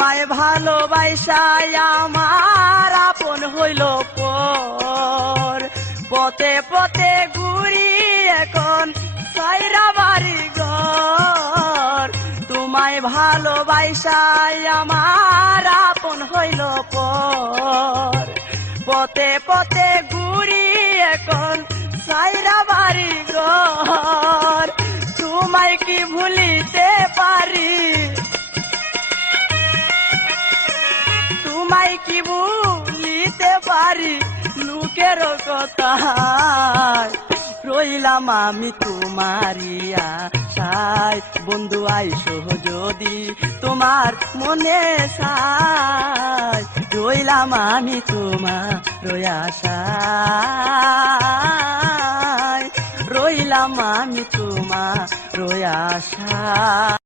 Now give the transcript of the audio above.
তোমায় ভালোবাসাই আমার আপন হইল পর, পথে পথে ঘুরি এখন সাইরা বাড়ি ঘর। তোমায় ভালোবাসাই আমার আপন হইল পর, পথে পথে ঘুরি এখন সাইরা বাড়ি ঘর। তোমায় কি ভুলিতে পারি, তোমায় কি ভুলিতে পারি লোকের কথা। রইলাম আমি তোমারি আশায়, বন্ধু আইসো যদি তোমার মনে চায়। রইলাম আমি তোমার আশায়, রইলাম আমি তোমার আশায়।